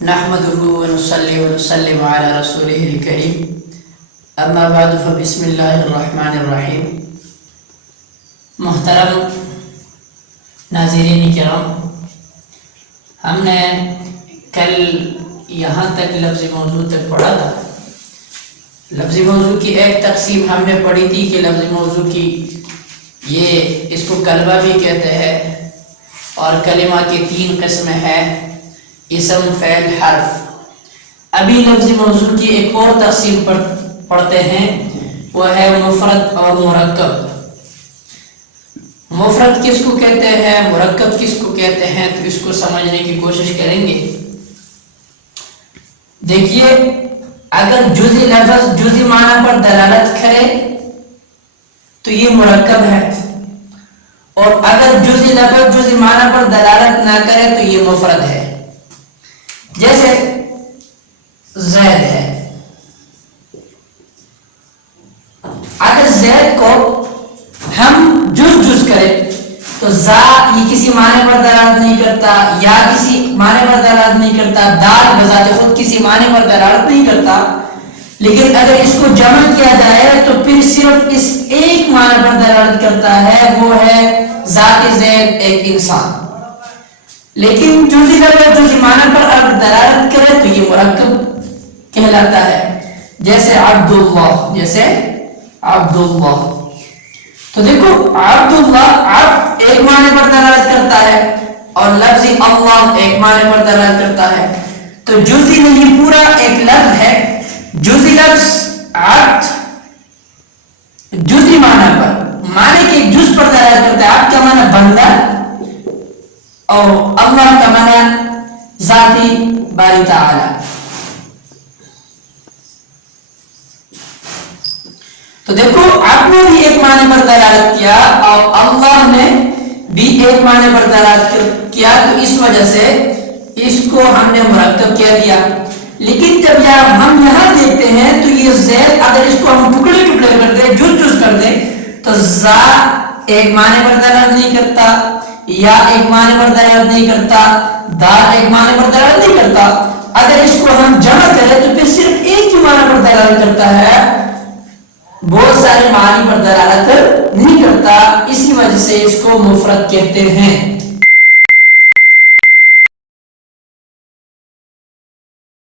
نحمده ونصلي ونسلم على رسوله الكريم اما بعد فبسم اللہ الرحمن الرحیم۔ محترم ناظرین کرام، ہم نے کل یہاں تک لفظ موضوع تک پڑھا تھا۔ لفظ موضوع کی ایک تقسیم ہم نے پڑھی تھی کہ لفظ موضوع کی اس کو کلمہ بھی کہتے ہیں، اور کلمہ کی 3 قسمیں ہیں: اسم، فعل، حرف۔ ابھی لفظ موضوع کی ایک اور تقسیم پڑھتے ہیں، وہ ہے مفرد اور مرکب۔ مفرد کس کو کہتے ہیں، مرکب کس کو کہتے ہیں، تو اس کو سمجھنے کی کوشش کریں گے۔ دیکھیے، اگر جزئی لفظ جزئی معنی پر دلالت کرے تو یہ مرکب ہے، اور اگر جزئی لفظ جزئی معنی پر دلالت نہ کرے تو یہ مفرد ہے۔ جیسے زید ہے، اگر زید کو ہم جز کریں تو زا یہ کسی معنی پر دلالت نہیں کرتا، یا کسی معنی پر دلالت نہیں کرتا، دال بذات خود کسی معنی پر دلالت نہیں کرتا، لیکن اگر اس کو جمع کیا جائے تو پھر صرف اس ایک معنی پر دلالت کرتا ہے، وہ ہے ذات زید ایک انسان۔ لیکن جزئی لفظ جزئی معنی پر اگر دلالت کرے تو یہ مرکب کہلاتا ہے۔ جیسے عبداللہ، جیسے عبداللہ، تو دیکھو عبداللہ عبد ایک معنی پر دلالت کرتا ہے، اور لفظ اللہ ایک معنی پر دلالت کرتا ہے، تو جزئی نہیں پورا ایک لفظ ہے۔ جزئی لفظ عبد جزئی معنی پر، معنی کے ایک جز پر دلالت کرتا ہے۔ عبد کا معنی بندہ، اور اللہ کا معنی ذاتی باری تعالی۔ تو دیکھو، آپ نے بھی ایک معنی پر دلالت کیا اور اللہ نے بھی ایک معنی پر دلالت کیا، تو اس وجہ سے اس کو ہم نے مرکب کہہ دیا۔ لیکن جب ہم یہاں دیکھتے ہیں تو یہ زید، اگر اس کو ہم ٹکڑے ٹکڑے کر دیں، جز کر دیں، تو زا ایک معنی پر دلالت نہیں کرتا، یا ایک معنی پر دلالت نہیں کرتا، دال ایک معنی پر دلالت نہیں کرتا۔ اگر اس کو ہم جمع کریں تو پھر صرف ایک ہی معنی پر دلالت کرتا ہے، بہت سارے معنی پر دلالت نہیں کرتا۔ اسی وجہ سے اس کو مفرد کہتے ہیں۔